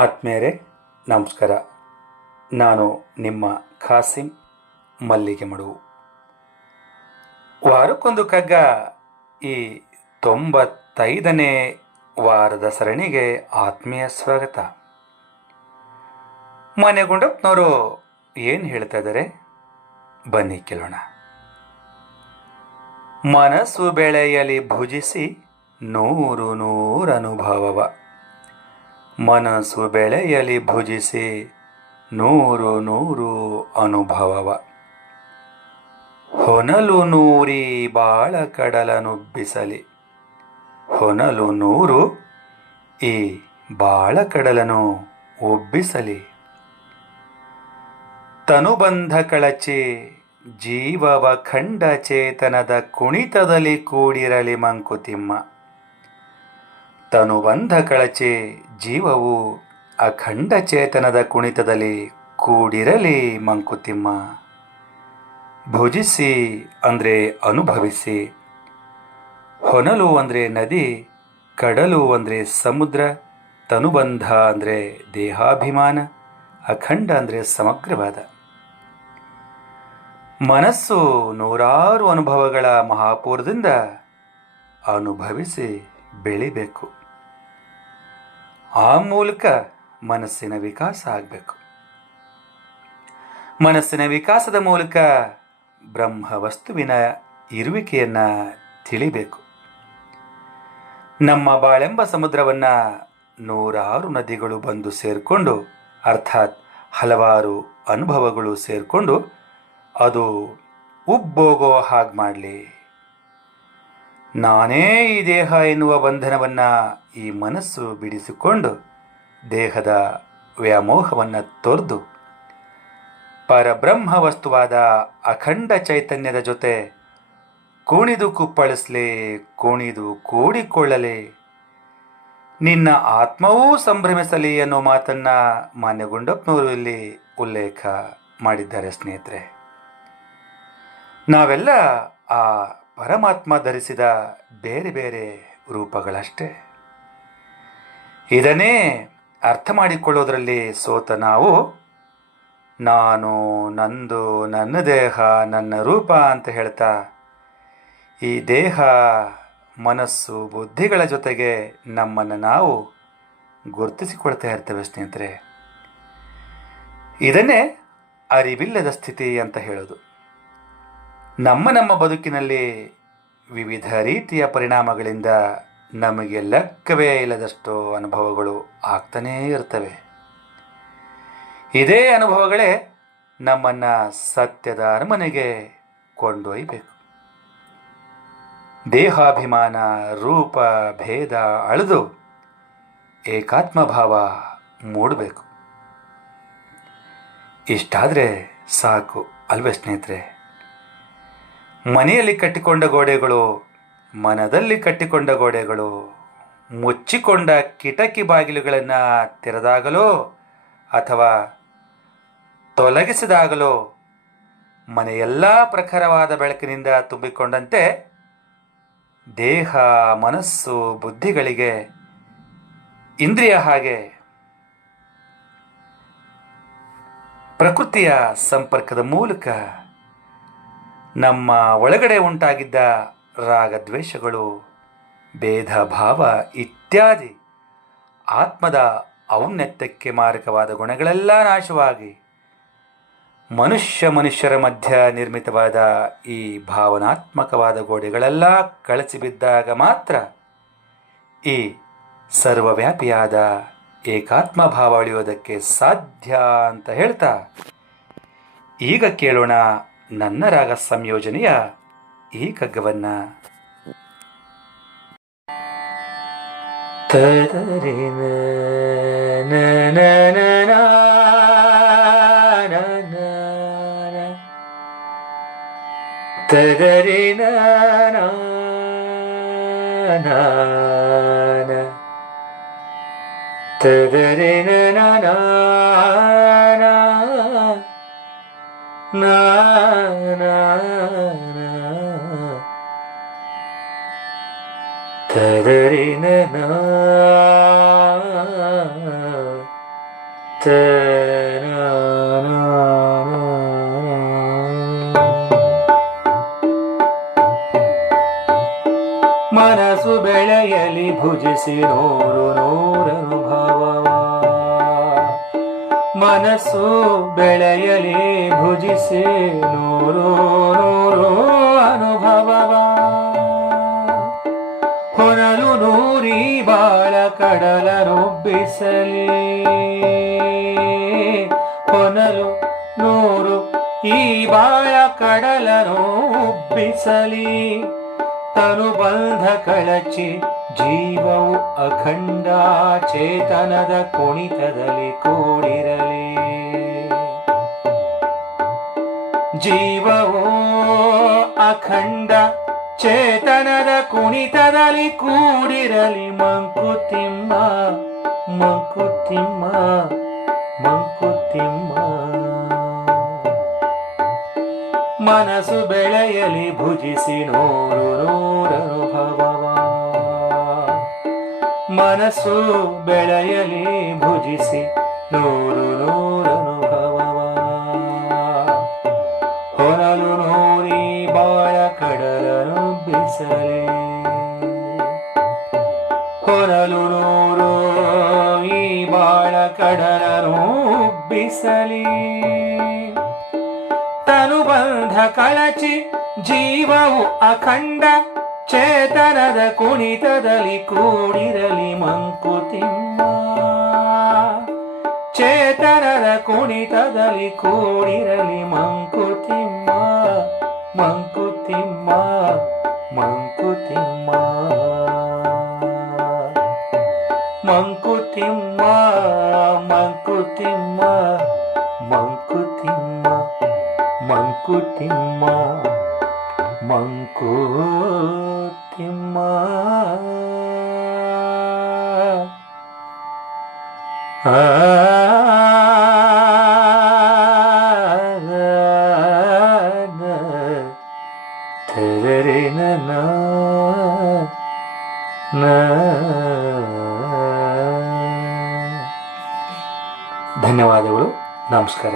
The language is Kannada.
ಆತ್ಮೀಯರೇ ನಮಸ್ಕಾರ. ನಾನು ನಿಮ್ಮ ಖಾಸಿಂ ಮಲ್ಲಿಗೆ ಮಡುವು. ವಾರಕ್ಕೊಂದು ಕಗ್ಗ ಈ 95ನೇ ವಾರದ ಸರಣಿಗೆ ಆತ್ಮೀಯ ಸ್ವಾಗತ. ಮನೆಗುಂಡಪ್ಪನವರು ಏನು ಹೇಳ್ತಾ ಇದ್ದಾರೆ ಬನ್ನಿ ಕೇಳೋಣ. ಮನಸ್ಸು ಬೆಳೆಯಲಿ ಭುಜಿಸಿ ನೂರು ಅನುಭವವ. ಮನಸ್ಸು ಬೆಳೆಯಲಿ ಭುಜಿಸಿ ನೂರು ಅನುಭವವ. ಹೊನಲು ನೂರಿ ಬಾಳ ಕಡಲನುಬ್ಬಿಸಲಿ. ಹೊನಲು ನೂರು ಈ ಬಾಳ ಕಡಲನು ಉಬ್ಬಿಸಲಿ. ತನುಬಂಧ ಕಳಚಿ ಜೀವವ ಖಂಡ ಚೇತನದ ಕುಣಿತದಲ್ಲಿ ಕೂಡಿರಲಿ ಮಂಕುತಿಮ್ಮ. ತನುಬಂಧ ಕಳಚಿ ಜೀವವು ಅಖಂಡ ಚೇತನದ ಕುಣಿತದಲ್ಲಿ ಕೂಡಿರಲಿ ಮಂಕುತಿಮ್ಮ. ಭುಜಿಸಿ ಅಂದರೆ ಅನುಭವಿಸಿ. ಹೊನಲು ಅಂದರೆ ನದಿ, ಕಡಲು ಅಂದರೆ ಸಮುದ್ರ, ತನುಬಂಧ ಅಂದರೆ ದೇಹಾಭಿಮಾನ, ಅಖಂಡ ಅಂದರೆ ಸಮಗ್ರವಾದ. ಮನಸ್ಸು ನೂರಾರು ಅನುಭವಗಳ ಮಹಾಪೂರದಿಂದ ಅನುಭವಿಸಿ ಬೆಳಿಬೇಕು. ಆ ಮೂಲಕ ಮನಸ್ಸಿನ ವಿಕಾಸ ಆಗಬೇಕು. ಮನಸ್ಸಿನ ವಿಕಾಸದ ಮೂಲಕ ಬ್ರಹ್ಮ ವಸ್ತುವಿನ ಇರುವಿಕೆಯನ್ನು ತಿಳಿಬೇಕು. ನಮ್ಮ ಬಾಳೆಂಬ ಸಮುದ್ರವನ್ನು ನೂರಾರು ನದಿಗಳು ಬಂದು ಸೇರಿಕೊಂಡು, ಅರ್ಥಾತ್ ಹಲವಾರು ಅನುಭವಗಳು ಸೇರಿಕೊಂಡು ಅದು ಉಬ್ಬೋಗೋ ಹಾಗೆ ಮಾಡಲಿ. ನಾನೇ ಈ ದೇಹ ಎನ್ನುವ ಬಂಧನವನ್ನು ಈ ಮನಸ್ಸು ಬಿಡಿಸಿಕೊಂಡು ದೇಹದ ವ್ಯಾಮೋಹವನ್ನು ತೊರೆದು ಪರಬ್ರಹ್ಮ ವಸ್ತುವಾದ ಅಖಂಡ ಚೈತನ್ಯದ ಜೊತೆ ಕುಣಿದು ಕುಪ್ಪಳಿಸಲಿ, ಕುಣಿದು ಕೂಡಿಕೊಳ್ಳಲಿ. ನಿನ್ನ ಆತ್ಮವೂ ಸಂಭ್ರಮಿಸಲಿ ಅನ್ನೋ ಮಾತನ್ನು ಮಾನ್ಯ ಗುಂಡಪ್ಪನವರು ಇಲ್ಲಿ ಉಲ್ಲೇಖ ಮಾಡಿದ್ದಾರೆ. ಸ್ನೇಹಿತರೆ, ನಾವೆಲ್ಲ ಆ ಪರಮಾತ್ಮ ಧರಿಸಿದ ಬೇರೆ ಬೇರೆ ರೂಪಗಳಷ್ಟೇ. ಇದನ್ನೇ ಅರ್ಥ ಮಾಡಿಕೊಳ್ಳೋದ್ರಲ್ಲಿ ಸೋತ ನಾವು ನಾನು, ನಂದು, ನನ್ನ ದೇಹ, ನನ್ನ ರೂಪ ಅಂತ ಹೇಳ್ತಾ ಈ ದೇಹ, ಮನಸ್ಸು, ಬುದ್ಧಿಗಳ ಜೊತೆಗೆ ನಮ್ಮನ್ನು ನಾವು ಗುರುತಿಸಿಕೊಳ್ತಾ ಇರ್ತೇವೆ. ಸ್ನೇಹಿತರೆ, ಇದನ್ನೇ ಅರಿವಿಲ್ಲದ ಸ್ಥಿತಿ ಅಂತ ಹೇಳೋದು. ನಮ್ಮ ಬದುಕಿನಲ್ಲಿ ವಿವಿಧ ರೀತಿಯ ಪರಿಣಾಮಗಳಿಂದ ನಮಗೆ ಲೆಕ್ಕವೇ ಇಲ್ಲದಷ್ಟು ಅನುಭವಗಳು ಆಗ್ತಾನೇ ಇರ್ತವೆ. ಇದೇ ಅನುಭವಗಳೇ ನಮ್ಮನ್ನು ಸತ್ಯದ ಅರಮನೆಗೆ ಕೊಂಡೊಯ್ಯಬೇಕು. ದೇಹಾಭಿಮಾನ, ರೂಪ ಭೇದ ಅಳೆದು ಏಕಾತ್ಮಭಾವ ಮೂಡಬೇಕು. ಇಷ್ಟಾದರೆ ಸಾಕು ಅಲ್ವೇ ಸ್ನೇಹಿತರೆ? ಮನೆಯಲ್ಲಿ ಕಟ್ಟಿಕೊಂಡ ಗೋಡೆಗಳು, ಮನದಲ್ಲಿ ಕಟ್ಟಿಕೊಂಡ ಗೋಡೆಗಳು, ಮುಚ್ಚಿಕೊಂಡ ಕಿಟಕಿ ಬಾಗಿಲುಗಳನ್ನು ತೆರೆದಾಗಲೋ ಅಥವಾ ತೊಲಗಿಸಿದಾಗಲೋ ಮನೆಯೆಲ್ಲ ಪ್ರಖರವಾದ ಬೆಳಕಿನಿಂದ ತುಂಬಿಕೊಂಡಂತೆ ದೇಹ, ಮನಸ್ಸು, ಬುದ್ಧಿಗಳಿಗೆ ಇಂದ್ರಿಯ ಹಾಗೆ ಪ್ರಕೃತಿಯ ಸಂಪರ್ಕದ ಮೂಲಕ ನಮ್ಮ ಒಳಗಡೆ ಉಂಟಾಗಿದ್ದ ರಾಗದ್ವೇಷಗಳು, ಭೇದ ಭಾವ ಇತ್ಯಾದಿ ಆತ್ಮದ ಔನ್ನತ್ಯಕ್ಕೆ ಮಾರಕವಾದ ಗುಣಗಳೆಲ್ಲ ನಾಶವಾಗಿ ಮನುಷ್ಯರ ಮಧ್ಯ ನಿರ್ಮಿತವಾದ ಈ ಭಾವನಾತ್ಮಕವಾದ ಗೋಡೆಗಳೆಲ್ಲ ಕಳಚಿ ಬಿದ್ದಾಗ ಮಾತ್ರ ಈ ಸರ್ವವ್ಯಾಪಿಯಾದ ಏಕಾತ್ಮ ಭಾವ ಅಳಿಯೋದಕ್ಕೆ ಸಾಧ್ಯ ಅಂತ ಹೇಳ್ತಾ ಈಗ ಕೇಳೋಣ ನನ್ನ ರಾಗ ಸಂಯೋಜನೆಯ ಈ ಕಗ್ಗವನ್ನ. ಮನಸ್ಸು ಬೆಳೆಯಲಿ ಭುಜಿಸಿ ನೂರು ನೂರನುಭವವ. ಮನಸ್ಸು ಬೆಳೆಯಲಿ ಭುಜಿಸಿ ನೂರು ನೂರು ಅನುಭವವ. ಹೊನಲು ನೂರಿ ಬಾಳ ಕಡಲನುಬ್ಬಿಸಲಿ. ಹೊನಲು ನೂರು ಈ ಬಾಳ ಕಡಲನು ಉಬ್ಬಿಸಲಿ. ತನು ಬಂಧ ಕಳಚಿ ಜೀವವು ಅಖಂಡ ಚೇತನದ ಕುಣಿತದಲ್ಲಿ ಕೂಡಿರಲಿ. ಜೀವವು ಅಖಂಡ ಚೇತನದ ಕುಣಿತದಲ್ಲಿ ಕೂಡಿರಲಿ. ಮಂಕುತಿಮ್ಮ ಮಂಕುತಿಮ್ಮ ಮಂಕುತಿಮ್ಮ. ಮನಸ್ಸು ಬೆಳೆಯಲಿ ಭುಜಿಸಿ ನೂರು ನೂರನುಭವವ. ಮನಸ್ಸು ಬೆಳೆಯಲಿ ಭುಜಿಸಿ ನೂರು ನೂರನುಭವವ. ಹೊನಲು ನೂರಿ ಬಾಳ ಕಡಲನುಬ್ಬಿಸಲಿ. ಹೊನಲು ನೂರು ಈ ಬಾಳ ಕಡಲನುಬ್ಬಿಸಲಿ. ತನು ಬಂಧ ಕಳಚಿ ಜೀವವು ಅಖಂಡ ಚೇತನದ ಕುಣಿತದಲ್ಲಿ ಕೂಡಿರಲಿ. ಮಂಕುತಿಮ್ಮ ಚೇತನದ ಕುಣಿತದಲ್ಲಿ ಕೂಡಿರಲಿ. ಮಂಕುತಿಮ್ಮ ಮಂಕುತಿಮ್ಮ ಮಂಕುತಿಮ್ಮ ಮಂಕುತಿಮ್ಮ ಮಂಕುತಿಮ್ಮ ಮಂಕುತಿಮ್ಮ ಮಂಕುತಿಮ್ಮ ಮಂಕುತಿಮ್ಮ. ಧನ್ಯವಾದಗಳು. ನಮಸ್ಕಾರ.